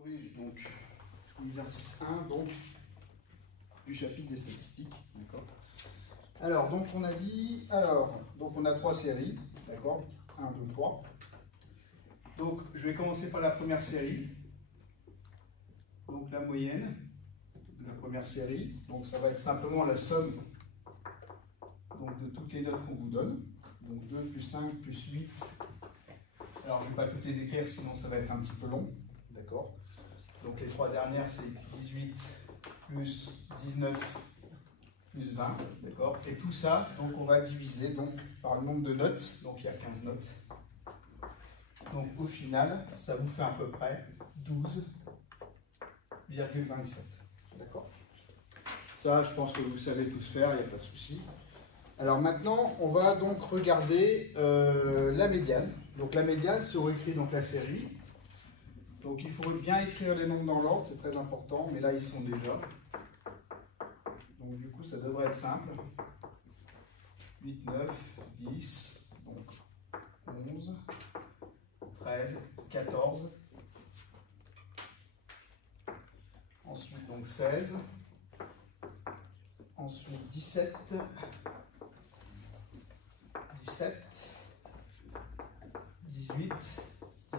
Corrige donc l'exercice 1 donc, du chapitre des statistiques. D'accord. Alors, donc on a dit, donc on a 3 séries, d'accord, 1, 2, 3. Donc je vais commencer par la première série, donc la moyenne de la première série. Donc ça va être simplement la somme donc, de toutes les notes qu'on vous donne. Donc 2 plus 5 plus 8. Alors je ne vais pas toutes les écrire, sinon ça va être un petit peu long, d'accord. Donc les 3 dernières, c'est 18 plus 19 plus 20, d'accord. Et tout ça, donc on va diviser donc, par le nombre de notes, donc il y a 15 notes. Donc au final, ça vous fait à peu près 12,27, d'accord. Ça, je pense que vous savez tous faire, il n'y a pas de souci. Alors maintenant, on va donc regarder la médiane. Donc la médiane, si on écrit donc la série, donc il faut bien écrire les nombres dans l'ordre, c'est très important, mais là ils sont déjà. Donc du coup, ça devrait être simple. 8, 9, 10, donc 11, 13, 14. Ensuite donc 16. Ensuite 17. 17, 18,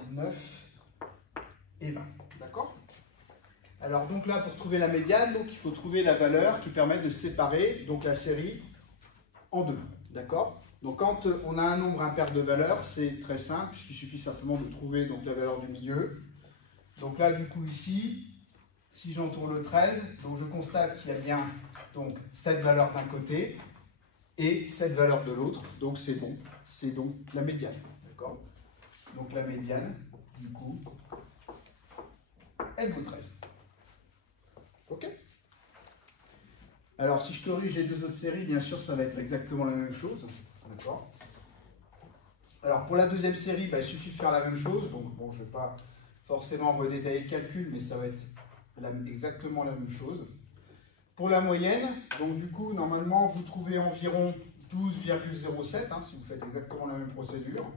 19 et 20. D'accord? Alors donc là, pour trouver la médiane, donc, il faut trouver la valeur qui permet de séparer donc, la série en deux. D'accord? Donc quand on a un nombre impair de valeurs, c'est très simple, puisqu'il suffit simplement de trouver donc, la valeur du milieu. Donc là, du coup, ici, si j'entoure le 13, donc je constate qu'il y a bien donc, cette valeur d'un côté et cette valeur de l'autre, donc c'est bon, c'est donc la médiane, d'accord? Donc la médiane, du coup, elle vaut 13. Ok? Alors si je corrige les deux autres séries, bien sûr, ça va être exactement la même chose, d'accord? Alors pour la deuxième série, bah, il suffit de faire la même chose, donc bon, je ne vais pas forcément redétailler le calcul, mais ça va être exactement la même chose. Pour la moyenne, donc du coup, normalement, vous trouvez environ 12,07, si vous faites exactement la même procédure.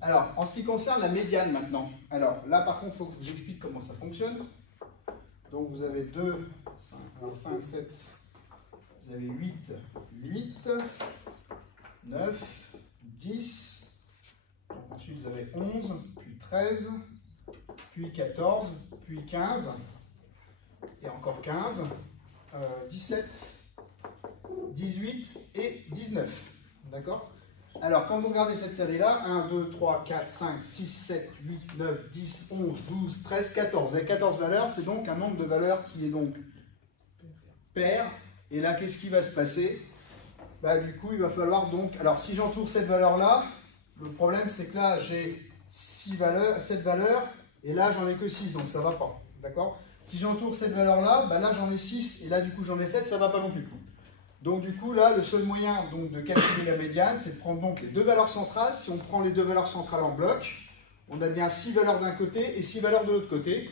Alors, en ce qui concerne la médiane maintenant, alors là, par contre, il faut que je vous explique comment ça fonctionne. Donc, vous avez 2, 5, 7, vous avez 8, 8, 9, 10, ensuite vous avez 11, puis 13, puis 14, puis 15, et encore 15, 17, 18 et 19. D'accord? Alors, quand vous regardez cette série-là, 1, 2, 3, 4, 5, 6, 7, 8, 9, 10, 11, 12, 13, 14. Vous avez 14 valeurs, c'est donc un nombre de valeurs qui est donc pair. Et là, qu'est-ce qui va se passer? Bah, du coup, il va falloir donc... Alors, si j'entoure cette valeur-là, le problème, c'est que là, j'ai 7 valeurs, et là, j'en ai que 6, donc ça ne va pas. D'accord? Si j'entoure cette valeur-là, bah là, j'en ai 6, et là, du coup, j'en ai 7, ça ne va pas non plus. Donc du coup, là, le seul moyen donc, de calculer la médiane, c'est de prendre donc les deux valeurs centrales. Si on prend les deux valeurs centrales en bloc, on a bien 6 valeurs d'un côté et 6 valeurs de l'autre côté.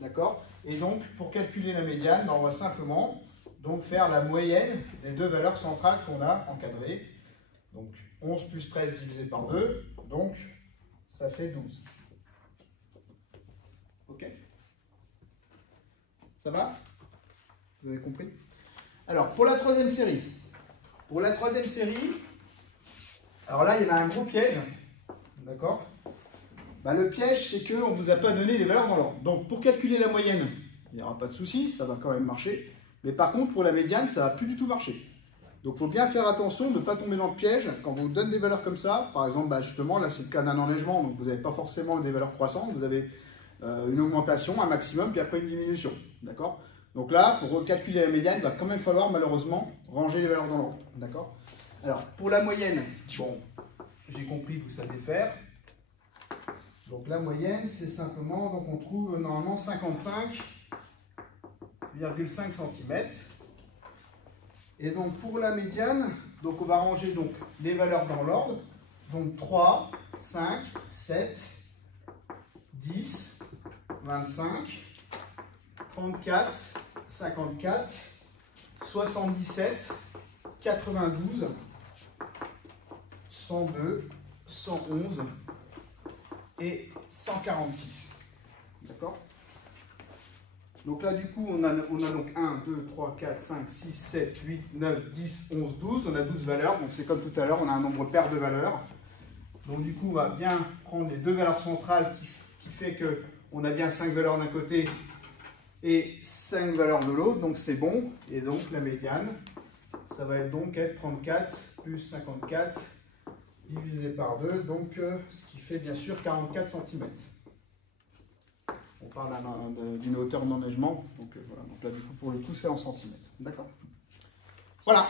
D'accord? Et donc, pour calculer la médiane, ben, on va simplement donc, faire la moyenne des deux valeurs centrales qu'on a encadrées. Donc 11 plus 13 divisé par 2, donc ça fait 12. Ok? Ça va? Vous avez compris? Alors, pour la troisième série, alors là, il y en a un gros piège, d'accord? Ben, le piège, c'est qu'on ne vous a pas donné les valeurs dans l'ordre. Donc, pour calculer la moyenne, il n'y aura pas de souci, ça va quand même marcher. Mais par contre, pour la médiane, ça ne va plus du tout marcher. Donc, il faut bien faire attention de ne pas tomber dans le piège. Quand on vous donne des valeurs comme ça, par exemple, bah, justement, là, c'est le cas d'un enneigement, donc vous n'avez pas forcément des valeurs croissantes, vous avez une augmentation, un maximum, puis après une diminution, d'accord? Donc là, pour recalculer la médiane, il va quand même falloir malheureusement ranger les valeurs dans l'ordre. D'accord? Alors, pour la moyenne, bon, j'ai compris que vous savez faire. Donc la moyenne, c'est simplement, donc on trouve normalement 55,5 cm. Et donc pour la médiane, donc on va ranger donc, les valeurs dans l'ordre. Donc 3, 5, 7, 10, 25, 34, 54, 77, 92, 102, 111 et 146. D'accord? Donc là, du coup, on a donc 1, 2, 3, 4, 5, 6, 7, 8, 9, 10, 11, 12. On a 12 valeurs. Donc c'est comme tout à l'heure, on a un nombre pair de valeurs. Donc du coup, on va bien prendre les deux valeurs centrales qui fait qu'on a bien 5 valeurs d'un côté et 5 valeurs de l'autre. Donc c'est bon. Et donc la médiane, ça va être donc être 34 plus 54 divisé par 2. Donc ce qui fait bien sûr 44 cm. On parle d'une hauteur d'enneigement, donc voilà. Donc là, du coup, pour le coup, c'est en centimètres. D'accord. Voilà.